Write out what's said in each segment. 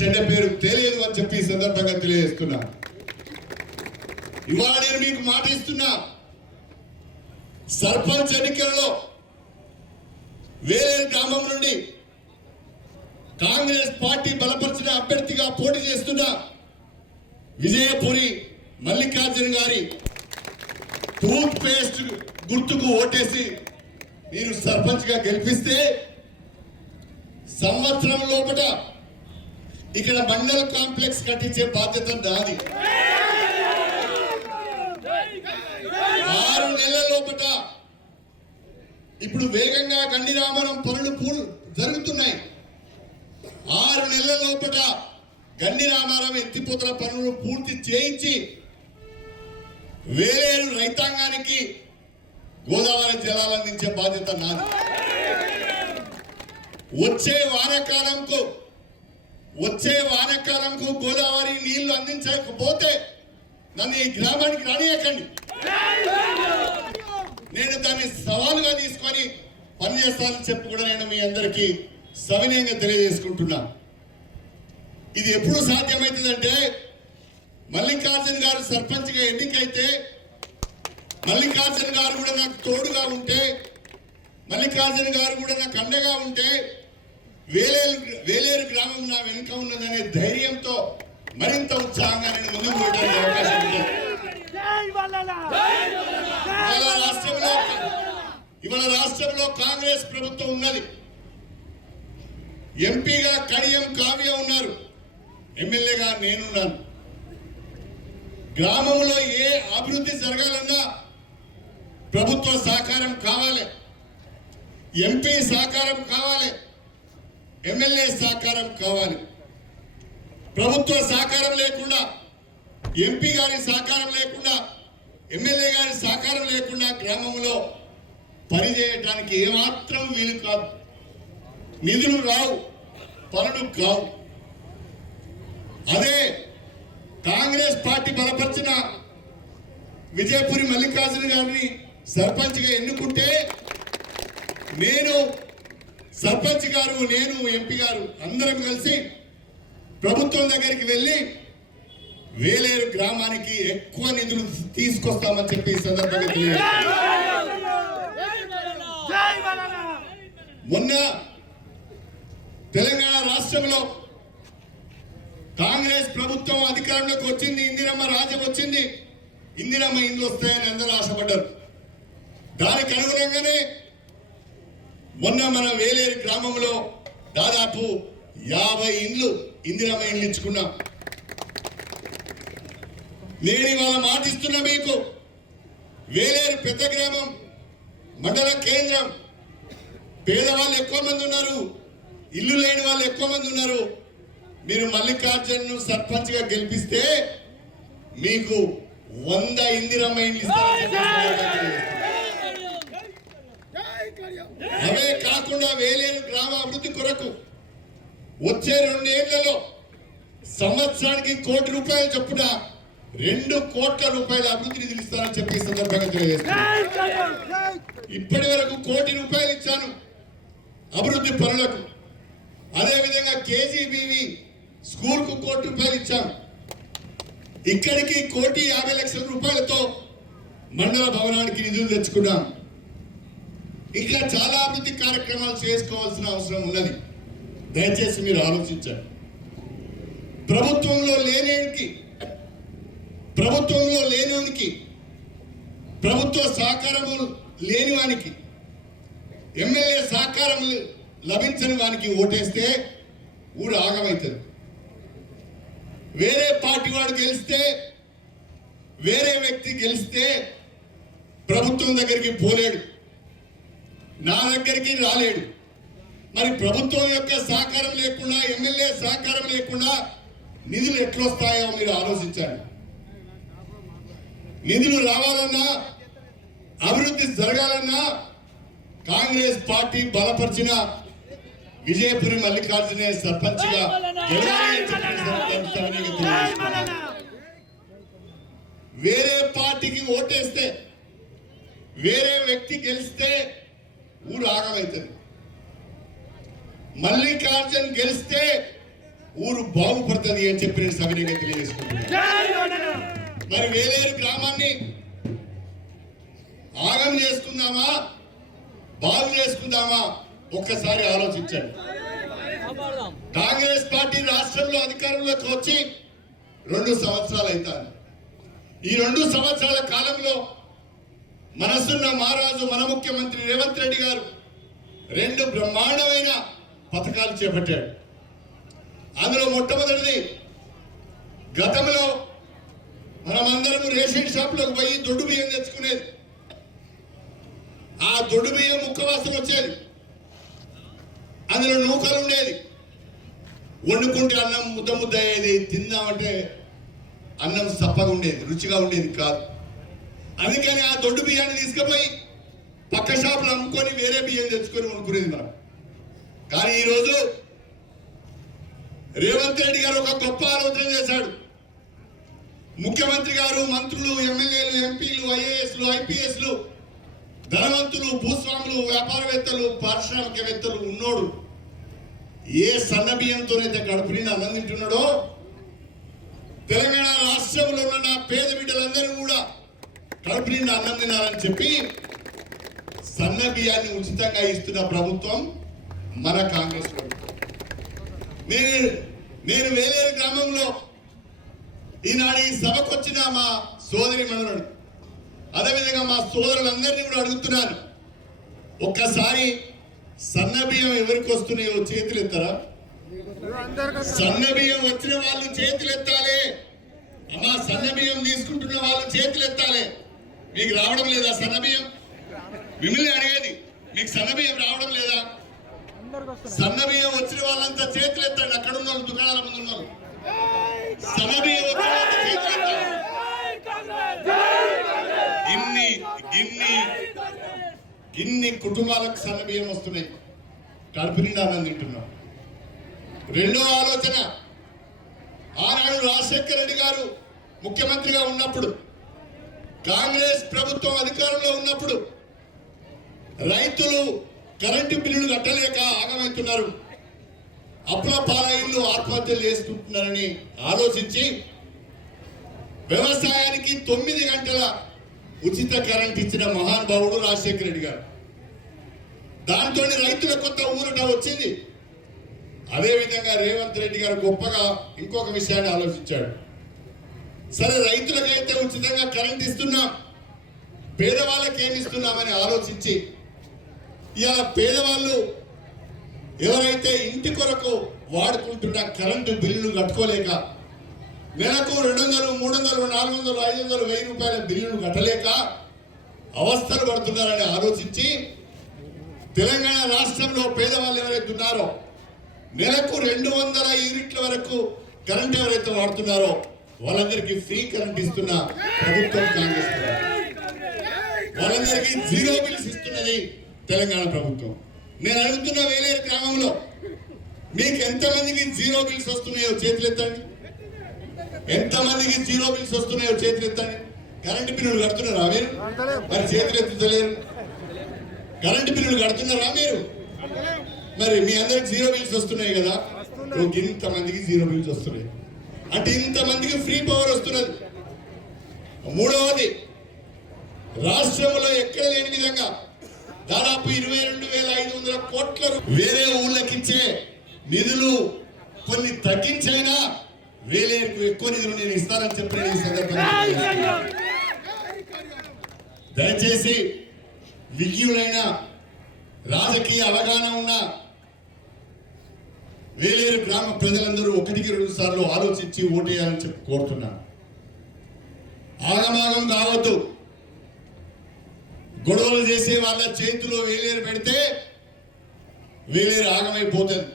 చెడ్డ పేరు తెలియదు అని చెప్పి ఈ సందర్భంగా తెలియజేస్తున్నా. ఇవాళ నేను మీకు మాట ఇస్తున్నా, సర్పంచ్ ఎన్నికలలో వేరే గ్రామం నుండి కాంగ్రెస్ పార్టీ బలపరిచిన అభ్యర్థిగా పోటీ చేస్తున్న విజయపురి మల్లికార్జున్ గారి టూత్ పేస్ట్ గుర్తుకు ఓటేసి మీరు సర్పంచ్ గా గెలిపిస్తే సంవత్సరం లోపల ఇక్కడ మండల కాంప్లెక్స్ కట్టించే బాధ్యత నాది. 6 నెలల లోపల ఇప్పుడు వేగంగా గండి రామారం పనులు జరుగుతున్నాయి. 6 నెలల లోపల గండి రామారం ఎత్తిపోతల పనులు పూర్తి చేయించి వేలేరు రైతాంగానికి గోదావరి జలాలు అందించే బాధ్యత నాది. వచ్చే వానకాలంకు గోదావరి నీళ్లు అందించకపోతే నన్ను ఈ గ్రామానికి రానియకండి. నేను దాన్ని సవాలుగా తీసుకొని పనిచేస్తానని చెప్పి కూడా నేను మీ అందరికీ సవినయంగా తెలియజేసుకుంటున్నా. ఇది ఎప్పుడు సాధ్యమవుతుందంటే మల్లికార్జున్ గారు సర్పంచ్గా ఎన్నికైతే, మల్లికార్జున్ గారు కూడా నాకు తోడుగా ఉంటే, మల్లికార్జున్ గారు కూడా నాకు అండగా ఉంటే వేలేరు గ్రామం నా వెనుక ఉన్నదనే ధైర్యంతో మరింత ఉత్సాహంగా నేను ముందుకు పోవడానికి అవకాశం ఉంది. ఇవాళ రాష్ట్రంలో కాంగ్రెస్ ప్రభుత్వం ఉన్నది. ఎంపీగా కడియం కావ్య ఉన్నారు, ఎమ్మెల్యేగా నేనున్నాను. గ్రామంలో ఏ అభివృద్ధి జరగాలన్నా ప్రభుత్వ సహకారం కావాలి, ఎంపీ సహకారం కావాలి, ఎమ్మెల్యే సహకారం కావాలి. ప్రభుత్వ సహకారం లేకుండా, ఎంపీ గారి సహకారం లేకుండా, ఎమ్మెల్యే గారి సహకారం లేకుండా గ్రామంలో పనిచేయడానికి ఏమాత్రం వీలు కాదు. నిధులు రావు, పనులు కావు. అదే కాంగ్రెస్ పార్టీ బలపరిచిన విజయపురి మల్లికార్జున గారిని సర్పంచ్గా ఎన్నుకుంటే నేను, సర్పంచ్ గారు, నేను, ఎంపీ గారు అందరం కలిసి ప్రభుత్వం దగ్గరికి వెళ్ళి వేలేరు గ్రామానికి ఎక్కువ నిధులు తీసుకొస్తామని చెప్పి ఈ సందర్భంగా మొన్న తెలంగాణ రాష్ట్రంలో కాంగ్రెస్ ప్రభుత్వం అధికారంలోకి వచ్చింది, ఇందిరమ్మ రాజ్యం వచ్చింది, ఇందిరమ్మ ఇండ్లు వస్తాయని అందరూ ఆశపడ్డారు. దానికి అనుగుణంగానే మొన్న మన వేలేరు గ్రామంలో దాదాపు 50 ఇండ్లు ఇందిరమ్మ ఇండ్లు ఇచ్చుకున్నాం. నేను ఇవాళ మాటిస్తున్నా మీకు, వేలేరు పెద్ద గ్రామం, మండల కేంద్రం, పేదవాళ్ళు ఎక్కువ మంది ఉన్నారు, ఇల్లు లేని వాళ్ళు ఎక్కువ మంది ఉన్నారు. మీరు మల్లికార్జున్ సర్పంచ్ గా గెలిపిస్తే మీకు 100 ఇందిరమ్మ ఇండ్లు ఇస్తారు. అవే కాకుండా వేలేరు గ్రామ అభివృద్ధి కొరకు వచ్చే 2 ఏళ్లలో సంవత్సరానికి 1 కోటి రూపాయలు చొప్పున 2 కోట్ల రూపాయల అభివృద్ధి నిధులు ఇస్తారని చెప్పి ఈ సందర్భంగా తెలియజేస్తున్నాను. ఇప్పటి వరకు 1 కోటి రూపాయలు ఇచ్చాను అభివృద్ధి పనులకు. అదేవిధంగా కేజీబీవి స్కూల్ కు 1 కోటి రూపాయలు ఇచ్చాం. ఇక్కడికి 1,50,00,000 రూపాయలతో మండల భవనానికి నిధులు తెచ్చుకున్నాం. ఇంకా చాలా అభివృద్ధి కార్యక్రమాలు చేసుకోవాల్సిన అవసరం ఉన్నది. దయచేసి మీరు ఆలోచించండి. ప్రభుత్వంలో లేనివానికి ప్రభుత్వ సహకారము లేనివానికి, ఎమ్మెల్యే సహకారం లభించని వానికి ఓటేస్తే ఊరు ఆగమవుతుంది. వేరే పార్టీ వాడు గెలిస్తే, వేరే వ్యక్తి గెలిస్తే ప్రభుత్వం దగ్గరికి పోలేడు, నా దగ్గరికి రాలేడు. మరి ప్రభుత్వం యొక్క సహకారం లేకుండా, ఎమ్మెల్యే సహకారం లేకుండా నిధులు ఎట్లొస్తాయో మీరు ఆలోచించండి. నిధులు రావాలన్నా, అభివృద్ధి జరగాలన్నా కాంగ్రెస్ పార్టీ బలపరిచిన విజయపురి మల్లికార్జునే సర్పంచ్ గా వేరే పార్టీకి ఓటేస్తే, వేరే వ్యక్తి గెలిస్తే ఊరు ఆగమవుతుంది. మల్లికార్జున్ గెలిస్తే ఊరు బాగుపడుతుంది అని చెప్పి నేను సవినయంగా తెలియజేసుకుంటున్నాను. మరి వేలేరు గ్రామాన్ని ఆగం చేసుకుందామా బాగు చేసుకుందామా ఒక్కసారి ఆలోచించండి. కాంగ్రెస్ పార్టీ రాష్ట్రంలో అధికారంలోకి వచ్చి 2 సంవత్సరాలు అవుతాయి. ఈ 2 సంవత్సరాల కాలంలో మనసున్న మహారాజు మన ముఖ్యమంత్రి రేవంత్ రెడ్డి గారు 2 బ్రహ్మాండమైన పథకాలు చేపట్టాడు. అందులో మొట్టమొదటిది, గతంలో మనమందరం రేషన్ షాపులకు పోయి దొడ్డు బియ్యం తెచ్చుకునేది. ఆ దొడ్డు బియ్యం ముక్కవాసన వచ్చేది, అందులో నూకలు ఉండేది. వండుకుంటే అన్నం ముద్ద ముద్ద అయ్యేది, తిందామంటే అన్నం సప్పగా ఉండేది, రుచిగా ఉండేది కాదు. అందుకని ఆ దొడ్డు బియ్యాన్ని తీసుకుపోయి పక్క షాపులు అమ్ముకొని వేరే బియ్యం తెచ్చుకొని వండుకునేది మనం. కానీ ఈరోజు రేవంత్ రెడ్డి గారు ఒక గొప్ప ఆలోచన చేశాడు. ముఖ్యమంత్రి గారు, మంత్రులు, ఎమ్మెల్యేలు, ఎంపీలు, ఐఏఎస్లు, ఐపీఎస్లు, ధనవంతులు, భూస్వాములు, వ్యాపారవేత్తలు, పారిశ్రామికవేత్తలు ఉన్నోడు ఏ సన్న బియ్యంతోనైతే కడుపు నిండా అన్నం తింటున్నాడో, తెలంగాణ రాష్ట్రంలో ఉన్న పేద బిడ్డలందరూ కూడా కడుపు నిండా అన్నం తినాలని చెప్పి సన్న బియ్యాన్ని ఉచితంగా ఇస్తున్న ప్రభుత్వం మన కాంగ్రెస్ ప్రభుత్వం. నేను వేలేరు గ్రామంలో ఈనాడు ఈ సభకు వచ్చిన మా సోదరి మనులను, అదేవిధంగా మా సోదరులందరినీ కూడా అడుగుతున్నాను, ఒక్కసారి సన్న బియ్యం ఎవరికి వస్తున్నాయో చేతులు ఎత్తారా? సన్న బియ్యం వచ్చిన వాళ్ళు చేతులు ఎత్తాలి. అమ్మా, సన్న బియ్యం తీసుకుంటున్న వాళ్ళు చేతులు ఎత్తాలి. మీకు రావడం లేదా సన్న బియ్యం? మిమ్మల్ని అడిగేది, మీకు సన్న బియ్యం రావడం లేదా? సన్న బియ్యం వచ్చిన వాళ్ళంతా చేతులు ఎత్తండి. అక్కడ ఉన్న వాళ్ళు, దుకాణాల ముందు ఉన్న వాళ్ళు, సన్న బియ్యం వచ్చిన వాళ్ళంతా చేతులు ఎత్తాలి. ఇన్ని కుటుంబాలకు సన్న బియ్యం వస్తున్నాయి, కడుపు నిండా అన్నం తింటున్నాం. రెండో ఆలోచన, ఆనాడు రాజశేఖర రెడ్డి గారు ముఖ్యమంత్రిగా ఉన్నప్పుడు, కాంగ్రెస్ ప్రభుత్వం అధికారంలో ఉన్నప్పుడు రైతులు కరెంటు బిల్లులు కట్టలేక ఆగమవుతున్నారు, అప్పుల పాలైళ్ళు ఆత్మహత్యలు చేసుకుంటున్నారని ఆలోచించి వ్యవసాయానికి 9 గంటల ఉచిత కరెంట్ ఇచ్చిన మహానుభావుడు రాజశేఖర రెడ్డి గారు. దాంతో రైతుల కొత్త ఊరట వచ్చింది. అదేవిధంగా రేవంత్ రెడ్డి గారు గొప్పగా ఇంకొక విషయాన్ని ఆలోచించాడు. సరే, రైతులకైతే ఉచితంగా కరెంట్ ఇస్తున్నాం, పేదవాళ్ళకి ఏమి ఇస్తున్నామని ఆలోచించి ఇలా పేదవాళ్ళు ఎవరైతే ఇంటి కొరకు వాడుకుంటున్న కరెంటు బిల్లులు కట్టుకోలేక నెలకు 200, 300, 400, 500, 1000 రూపాయల బిల్లులు కట్టలేక అవస్థలు పడుతున్నారని ఆలోచించి తెలంగాణ రాష్ట్రంలో పేదవాళ్ళు ఎవరైతే ఉన్నారో నెలకు 200 యూనిట్ల వరకు కరెంట్ ఎవరైతే వాడుతున్నారో వాళ్ళందరికీ ఫ్రీ కరెంట్ ఇస్తున్న ప్రభుత్వం కాంగ్రెస్ ప్రభుత్వం. వాళ్ళందరికీ 0 బిల్స్ ఇస్తున్నది తెలంగాణ ప్రభుత్వం. నేను అడుగుతున్న వేలేరు గ్రామంలో మీకు ఎంతమందికి 0 బిల్స్ వస్తున్నాయో చేతులు ఎత్తండి. ఎంతమందికి 0 బిల్స్ వస్తున్నాయో చేతులు ఎత్తండి. కరెంటు బిల్లులు కడుతున్నారా మీరు? మరి చేతులు ఎత్తుతలేరు. కరెంటు బిల్లులు కడుతున్నారా మీరు? మరి మీ అందరికి 0 బిల్స్ వస్తున్నాయి కదా, ఇంతమందికి 0 బిల్స్ వస్తున్నాయి అంటే ఇంతమందికి ఫ్రీ పవర్ వస్తున్నది. మూడవది, రాష్ట్రంలో ఎక్కడ లేని విధంగా దాదాపు 22,500 కోట్ల వేరే ఊళ్ళకిచ్చే నిధులు కొన్ని తగ్గించైనా వేలేరుకు ఎక్కువ నిధులు నేను ఇస్తానని చెప్పిన ఈ సందర్భంగా దయచేసి విజ్ఞులైన రాజకీయ అవగాహన ఉన్న వేలేరు గ్రామ ప్రజలందరూ 1-2 సార్లు ఆలోచించి ఓటేయాలని చెప్పి కోరుతున్నాను. ఆగమాగం కావద్దు. గొడవలు చేసే వాళ్ళ చేతిలో వేలేరు పెడితే వేలేరు ఆగమైపోతుంది.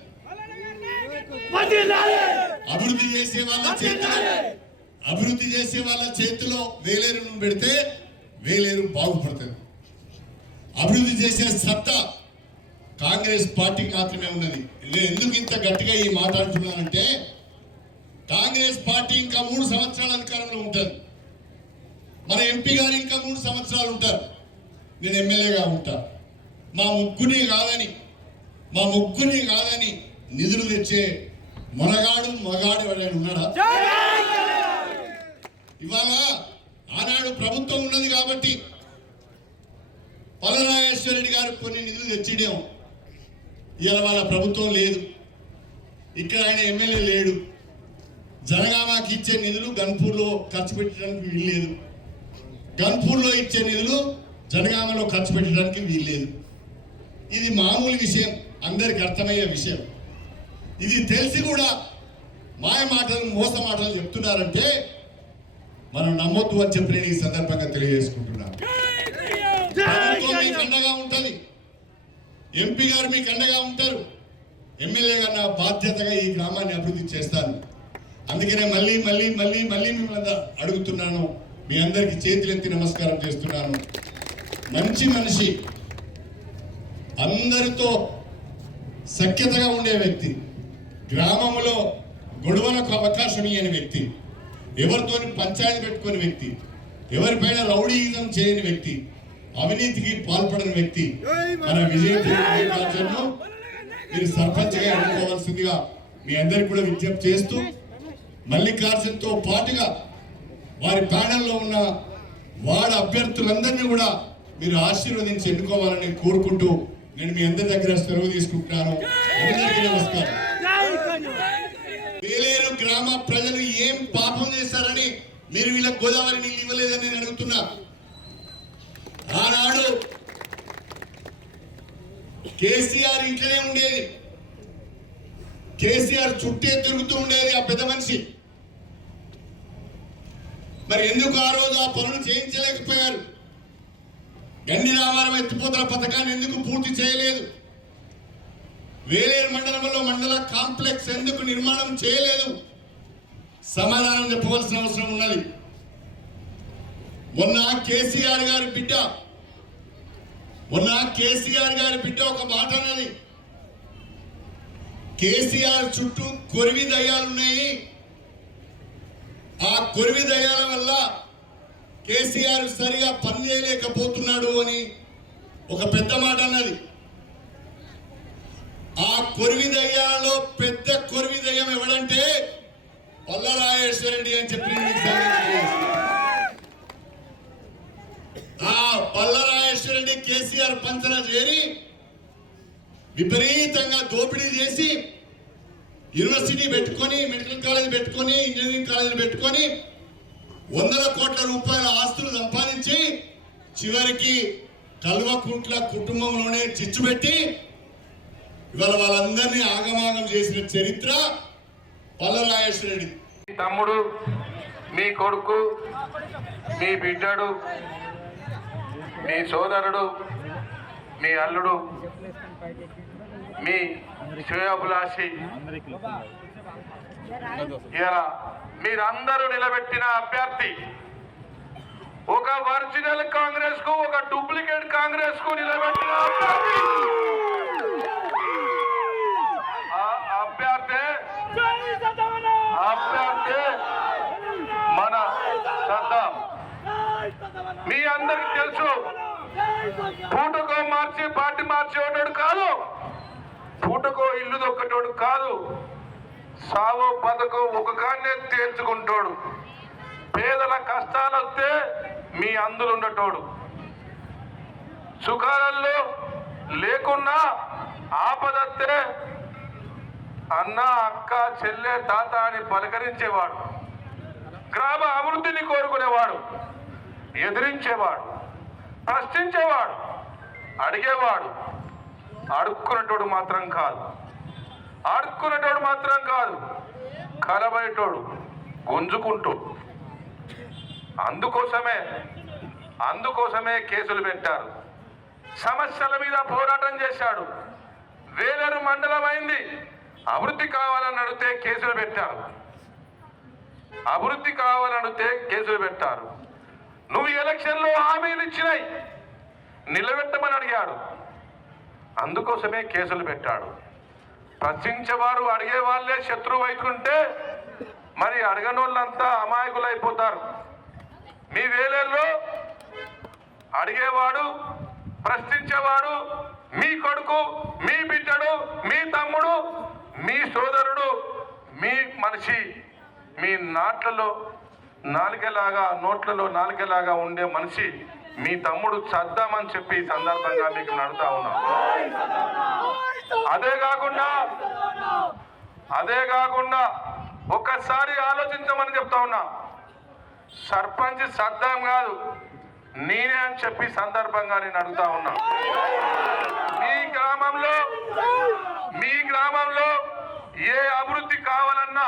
అభివృద్ధి చేసే వాళ్ళ చేతిలో వేలేరును పెడితే వేలేరు బాగుపడుతుంది. అభివృద్ధి చేసే సత్తా కాంగ్రెస్ పార్టీకి మాత్రమే ఉన్నది. నేను ఎందుకు ఇంత గట్టిగా ఈ మాట అంటున్నానంటే, కాంగ్రెస్ పార్టీ ఇంకా 3 సంవత్సరాల అధికారంలో ఉంటుంది. మన ఎంపీ గారు ఇంకా 3 సంవత్సరాలు ఉంటారు. నేను ఎమ్మెల్యేగా ఉంటా. మా ముగ్గురిని కాదని నిధులు తెచ్చే మొనగాడు మగాడు ఎవరైనా ఉన్నాడా? ఇవాళ ఆనాడు ప్రభుత్వం ఉన్నది కాబట్టి పల్లరాజేశ్వర రెడ్డి గారు కొన్ని నిధులు తెచ్చిడం. ఇవాళ వాళ్ళ ప్రభుత్వం లేదు, ఇక్కడ ఆయన ఎమ్మెల్యే లేడు. జనగామకి ఇచ్చే నిధులు గన్పూర్లో ఖర్చు పెట్టడానికి వీల్లేదు, గన్పూర్లో ఇచ్చే నిధులు జనగామలో ఖర్చు పెట్టడానికి వీల్లేదు. ఇది మామూలు విషయం, అందరికి అర్థమయ్యే విషయం. ఇది తెలిసి కూడా మాయ మాటలు మోస మాటలు చెప్తున్నారంటే మనం నమ్మొద్దు అని చెప్పి నేను ఈ సందర్భంగా తెలియజేసుకుంటున్నాను. ప్రభుత్వం మీకు అండగా ఉంటుంది, ఎంపీ గారు మీకు అండగా ఉంటారు, ఎమ్మెల్యేగా నా బాధ్యతగా ఈ గ్రామాన్ని అభివృద్ధి చేస్తాను. అందుకనే మళ్ళీ మళ్ళీ మళ్ళీ మళ్ళీ మిమ్మల్ని అడుగుతున్నాను, మీ అందరికీ చేతులెత్తి నమస్కారం చేస్తున్నాను. మంచి మనిషి, అందరితో సఖ్యతగా ఉండే వ్యక్తి, గ్రామంలో గొడవలకు అవకాశం ఇయ్యని వ్యక్తి, ఎవరితోని పంచాయతీ పెట్టుకునే వ్యక్తి, ఎవరిపైన రౌడీయిజం చేయని వ్యక్తి, అవినీతికి పాల్పడని వ్యక్తి మన విజయనగరంలో మీరు సర్పంచ్గా ఎన్నుకోవాల్సిందిగా మీ అందరికి కూడా విజ్ఞప్తి చేస్తూ, మల్లికార్జున్తో పాటుగా వారి ప్యానెల్లో ఉన్న వార్డు అభ్యర్థులందరినీ కూడా మీరు ఆశీర్వదించి ఎన్నుకోవాలని కోరుకుంటూ నేను మీ అందరి దగ్గర సెలవు తీసుకుంటున్నాను. అందరికీ నమస్కారం. వేలేరు గ్రామ ప్రజలు ఏం పాపం చేశారని మీరు వీళ్ళకి గోదావరి నీళ్ళు ఇవ్వలేదని నేను అడుగుతున్నా. ఆనాడు కేసీఆర్ ఇంట్లోనే ఉండేది, కేసీఆర్ చుట్టే తిరుగుతూ ఉండేది ఆ పెద్ద మనిషి. మరి ఎందుకు ఆ రోజు ఆ పనులు చేయించలేకపోయారు? గండి రామారం ఎత్తిపోతల పథకాన్ని ఎందుకు పూర్తి చేయలేదు? వేలేరు మండలంలో మండల కాంప్లెక్స్ ఎందుకు నిర్మాణం చేయలేదు? సమాధానం చెప్పవలసిన అవసరం ఉన్నది. మొన్న కేసీఆర్ గారి బిడ్డ ఒక మాట అన్నది, కేసీఆర్ చుట్టూ కొరివి దయ్యాలున్నాయి, ఆ కొరివి దయ్యాల వల్ల కేసీఆర్ సరిగా పని చేయలేకపోతున్నాడు అని ఒక పెద్ద మాట అన్నది. ఆ కొరివి దయ్యాలలో పెద్ద కొరివి దయ్యం ఎవడంటే పల్లరాజేశ్వర రెడ్డి అని చెప్పి ఆ పల్లరాజేశ్వర రెడ్డి కేసీఆర్ పంచన చేరి విపరీతంగా దోపిడీ చేసి యూనివర్సిటీ పెట్టుకొని, మెడికల్ కాలేజ్ పెట్టుకొని, ఇంజనీరింగ్ కాలేజ్ పెట్టుకొని వందల కోట్ల రూపాయల ఆస్తులు సంపాదించి చివరికి కల్వకుంట్ల కుటుంబంలోనే చిచ్చు పెట్టి ఇవాళ వాళ్ళందరినీ ఆగమాగం చేసిన చరిత్ర పల్లరాజేశ్వర రెడ్డి. తమ్ముడు, మీ కొడుకు, మీ బిడ్డడు, మీ సోదరుడు, మీ అల్లుడు, మీ శ్రేయోభిలాషి, ఇలా మీరందరూ నిలబెట్టిన అభ్యర్థి ఒక ఒరిజినల్ కాంగ్రెస్ కు, ఒక డూప్లికేట్ కాంగ్రెస్ కు నిలబెట్టిన అభ్యర్థి మన సద్దాం. మీ అందరికి తెలుసు, పూటకో మార్చి పార్టీ మార్చేవాడు కాదు, పూటకో ఇల్లు దొక్కటోడు కాదు, సావో బతకో ఒక కాన్నే తేల్చుకుంటాడు. పేదల కష్టాలు వస్తే మీ అందులో ఉండటోడు, సుఖాలలో లేకున్నా ఆపదత్తే అన్న, అక్క, చెల్లె, తాత అని పలకరించేవాడు, గ్రామ అభివృద్ధిని కోరుకునేవాడు, ఎదిరించేవాడు, ప్రశ్నించేవాడు, అడిగేవాడు. అడుక్కునేటోడు మాత్రం కాదు, కలబడేటోడు, గుంజుకుంటూ. అందుకోసమే కేసులు పెట్టారు, సమస్యల మీద పోరాటం చేశాడు. వేలేరు మండలం అయింది, అభివృద్ధి కావాలని అడిగితే కేసులు పెట్టారు. నువ్వు ఎలక్షన్లో హామీలు ఇచ్చినాయి, నిలబెట్టమని అడిగాడు, అందుకోసమే కేసులు పెట్టాడు. ప్రశ్నించేవారు అడిగే వాళ్ళే శత్రువు అవుతుంటే మరి అడగనోళ్ళంతా అమాయకులు అయిపోతారు. మీ వేలేల్లో అడిగేవాడు, ప్రశ్నించేవాడు మీ కొడుకు, మీ బిడ్డడు, మీ తమ్ముడు, మీ సోదరుడు, మనిషి మీ నోట్లలో నాలుకలాగా ఉండే మనిషి మీ తమ్ముడు సద్దామని చెప్పి ఈ సందర్భంగా మీకు నడుతా ఉన్నా. అదే కాకుండా ఒక్కసారి ఆలోచించమని చెప్తా ఉన్నా. సర్పంచ్ సద్దాం కాదు, నేనే అని చెప్పి సందర్భంగా నేను అడుగుతా ఉన్నా. మీ గ్రామంలో ఏ అభివృద్ధి కావాలన్నా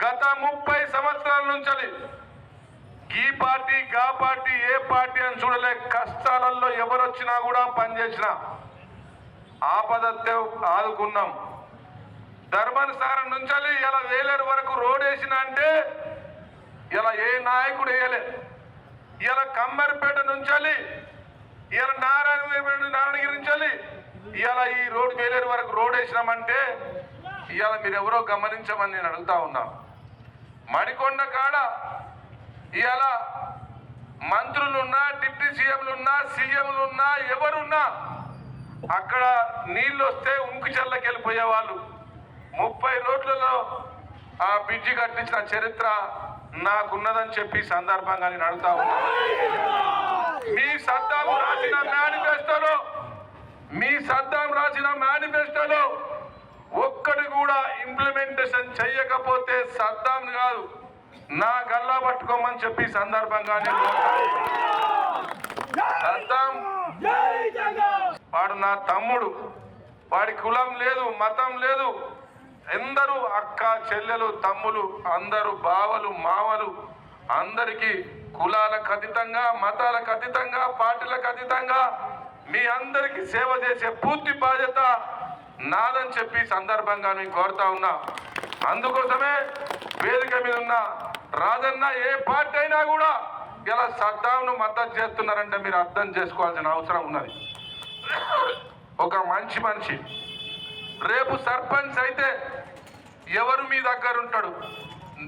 గత 30 సంవత్సరాల నుంచి ఈ పార్టీ గా పార్టీ ఏ పార్టీ అని చూడలే, కష్టాలలో ఎవరు వచ్చినా కూడా పనిచేసిన ఆపదత్తే ఆదుకున్నాం. ధర్మస్థానం నుంచి ఇలా వేలేరు వరకు రోడ్ వేసిన అంటే ఇలా ఏ నాయకుడు వేయలే. ఇలా కమ్మరిపేట నుంచి ఇలా నారాయణగిరి నుంచి ఇలా ఈ రోడ్ వేలేరు వరకు రోడ్ వేసినామంటే ఇవాళ మీరు ఎవరో గమనించమని నేను అడుగుతా ఉన్నా. మడికొండ కాడ ఇవాళ మంత్రులున్నా, డిప్యూటీ సీఎంలున్నా, సీఎంలున్నా, ఎవరున్నా అక్కడ నీళ్ళు వస్తే ఉంకు చెల్లకి వెళ్ళిపోయే వాళ్ళు. 30 రోడ్లలో ఆ బ్రిడ్జి కట్టించిన చరిత్ర నాకున్నదని చెప్పి సందర్భంగా నేను అడుగుతా ఉన్నా. మీ సద్దాం రాసిన మేనిఫెస్టోలో ఒక్కటి కూడా ఇంప్లిమెంటేషన్ చెయ్యకపోతే సద్దాం కాదు, నా గల్లా పట్టుకోమని చెప్పి సందర్భంగా నేను సద్దాం వాడు నా తమ్ముడు, వాడి కులం లేదు, మతం లేదు. అందరూ అక్క చెల్లెలు తమ్ములు, అందరూ బావలు మావలు, అందరికీ కులాలకు అతీతంగా, మతాలకు అతీతంగా, పార్టీలకు అతీతంగా మీ అందరికీ సేవ చేసే పూర్తి బాధ్యత నాదని చెప్పి సందర్భంగా నేను కోరుతా ఉన్నా. అందుకోసమే వేదిక మీద ఉన్న రాజన్న ఏ పార్టీ అయినా కూడా ఇలా సద్దాంను మద్దతు చేస్తున్నారంటే మీరు అర్థం చేసుకోవాల్సిన అవసరం ఉన్నది. ఒక మంచి మనిషి రేపు సర్పంచ్ అయితే ఎవరు మీ దగ్గర ఉంటాడు?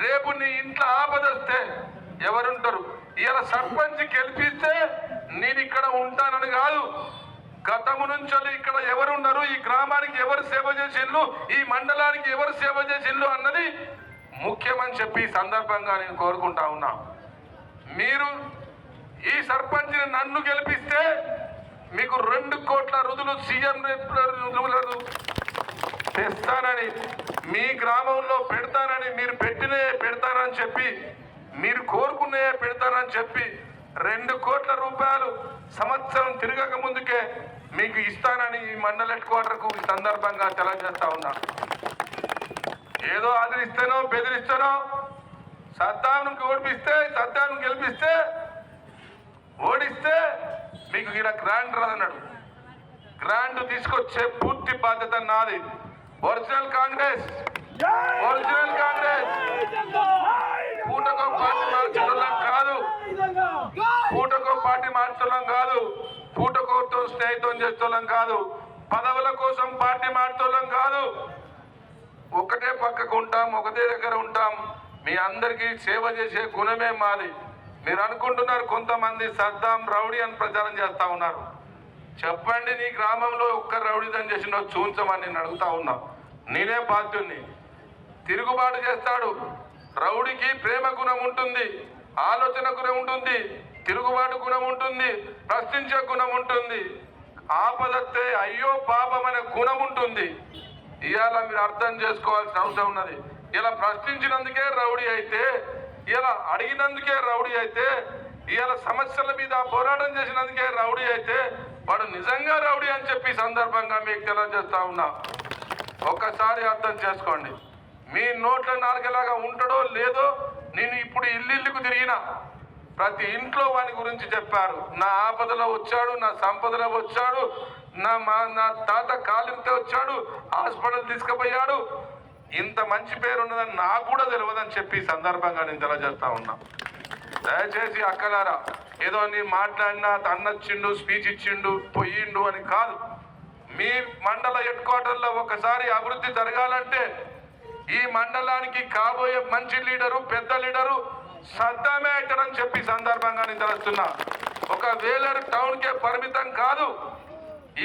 రేపు నీ ఇంట్లో ఆపదొస్తే ఎవరుంటారు? ఇలా సర్పంచ్ గెలిపిస్తే నేను ఇక్కడ ఉంటానని కాదు, గతము నుంచి ఇక్కడ ఎవరున్నారు, ఈ గ్రామానికి ఎవరు సేవ చేసిండ్రు, ఈ మండలానికి ఎవరు సేవ చేసిండ్రు అన్నది ముఖ్యమని చెప్పి సందర్భంగా నేను కోరుకుంటా ఉన్నా. మీరు ఈ సర్పంచ్ని నన్ను గెలిపిస్తే మీకు 2 కోట్ల రుదులు సీఎం రుదులు తెస్తానని, మీ గ్రామంలో పెడతానని, మీరు పెట్టినే పెడతానని చెప్పి, మీరు కోరుకునే పెడతానని చెప్పి 2 కోట్ల రూపాయలు సంవత్సరం తిరగక ముందుకే మీకు ఇస్తానని ఈ మండల హెడ్ క్వార్టర్కు ఈ సందర్భంగా తెలియజేస్తా ఉన్నా. ఏదో ఆదరిస్తానో బెదిరిస్తానో సద్దాంను గెలిపిస్తే ఓడిస్తే మీకు ఇలా గ్రాండ్ రాదన్నాడు. గ్రాండ్ తీసుకొచ్చే పూర్తి బాధ్యత నాది. ఒరిజినల్ కాంగ్రెస్ పూటకో పార్టీ మార్చడం కాదు, పూటకోతో స్నేహితం చేస్తోళ్ళం కాదు, పదవుల కోసం పార్టీ మార్చోళ్ళం కాదు. ఒకటే పక్కకు ఉంటాం, ఒకటే దగ్గర ఉంటాం. మీ అందరికీ సేవ చేసే గుణమే మాది. మీరు అనుకుంటున్నారు కొంతమంది సద్దాం రౌడీ అని ప్రచారం చేస్తా ఉన్నారు. చెప్పండి, నీ గ్రామంలో ఒక్క రౌడీదని చేసినో చూంచమని నేను అడుగుతా ఉన్నా. నేనే బాధ్యుణ్ణి. తిరుగుబాటు చేస్తాడు. రౌడీకి ప్రేమ గుణం ఉంటుంది, ఆలోచన గుణం ఉంటుంది, తిరుగుబాటు గుణం ఉంటుంది, ప్రశ్నించే గుణం ఉంటుంది, ఆపదత్తే అయ్యో పాపం అనే గుణం ఉంటుంది. ఇవాళ మీరు అర్థం చేసుకోవాల్సిన అవసరం ఉన్నది. ఇలా ప్రశ్నించినందుకే రౌడీ అయితే, ఇలా అడిగినందుకే రౌడీ అయితే, ఇవాళ సమస్యల మీద పోరాటం చేసినందుకే రౌడీ అయితే వాడు నిజంగా రౌడీ అని చెప్పి సందర్భంగా మీకు తెలియజేస్తా ఉన్నా. ఒక్కసారి అర్థం చేసుకోండి. మీ నోట్ల నాలుగలాగా ఉంటాడో లేదో, నేను ఇప్పుడు ఇల్లుకు తిరిగిన ప్రతి ఇంట్లో వాని గురించి చెప్పారు. నా ఆపదలో వచ్చాడు, నా సంపదలో వచ్చాడు, నా తాత కాలితో వచ్చాడు, హాస్పిటల్ తీసుకుపోయాడు, ఇంత మంచి పేరు ఉన్నదని నాకు కూడా తెలియదని చెప్పి సందర్భంగా నేను తెలియజేస్తా ఉన్నా. దయచేసి అక్కలారా, ఏదో నేను మాట్లాడినా అన్నొచ్చిండు, స్పీచ్ ఇచ్చిండు, పోయిండు అని కాదు. మీ మండల హెడ్ క్వార్టర్లో ఒకసారి అభివృద్ధి జరగాలంటే ఈ మండలానికి కాబోయే మంచి లీడరు, పెద్ద లీడరు సద్దామే అవుతారని చెప్పి సందర్భంగా నేను తెలుస్తున్నా. ఒక వేలేరు టౌన్కే పరిమితం కాదు,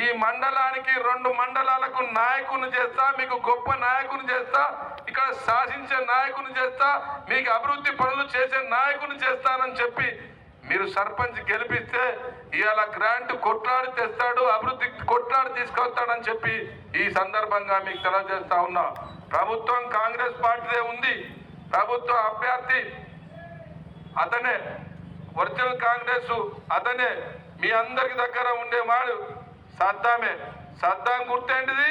ఈ మండలానికి 2 మండలాలకు నాయకుని చేస్తా, మీకు గొప్ప నాయకుని చేస్తా, ఇక్కడ శాసించే నాయకుని చేస్తా, మీకు అభివృద్ధి పనులు చేసే నాయకుని చేస్తానని చెప్పి మీరు సర్పంచ్ గెలిపిస్తే ఇవాళ గ్రాంట్ కొట్లాడి తెస్తాడు, అభివృద్ధి కొట్లాడి తీసుకొస్తాడని చెప్పి ఈ సందర్భంగా మీకు తెలియజేస్తా ఉన్నా. ప్రభుత్వం కాంగ్రెస్ పార్టీదే ఉంది, ప్రభుత్వ అభ్యర్థి అతనే, ఒరిజినల్ కాంగ్రెస్ అతనే, మీ అందరికి దగ్గర ఉండేవాడు సద్దామే. సద్దాం గుర్తేంటిది?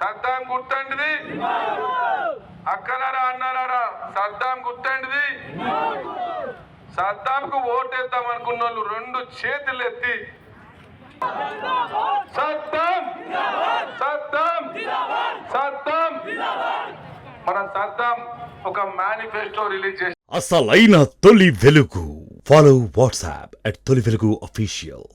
సద్దాం గుర్తేంటిది? అక్కలారా అన్నారా, సద్దాం గుర్తేంటిది? సద్దాంకు ఓటేద్దాం అనుకున్న వాళ్ళు 2 చేతులు ఎత్తి సద్దాం సద్దాం సద్దాం. మన సద్దాం ఒక మేనిఫెస్టో రిలీజ్ చేసి అసలైన తొలి వెలుగు. ఫాలో వాట్సాప్ @తొలి వెలుగు అఫీషియల్.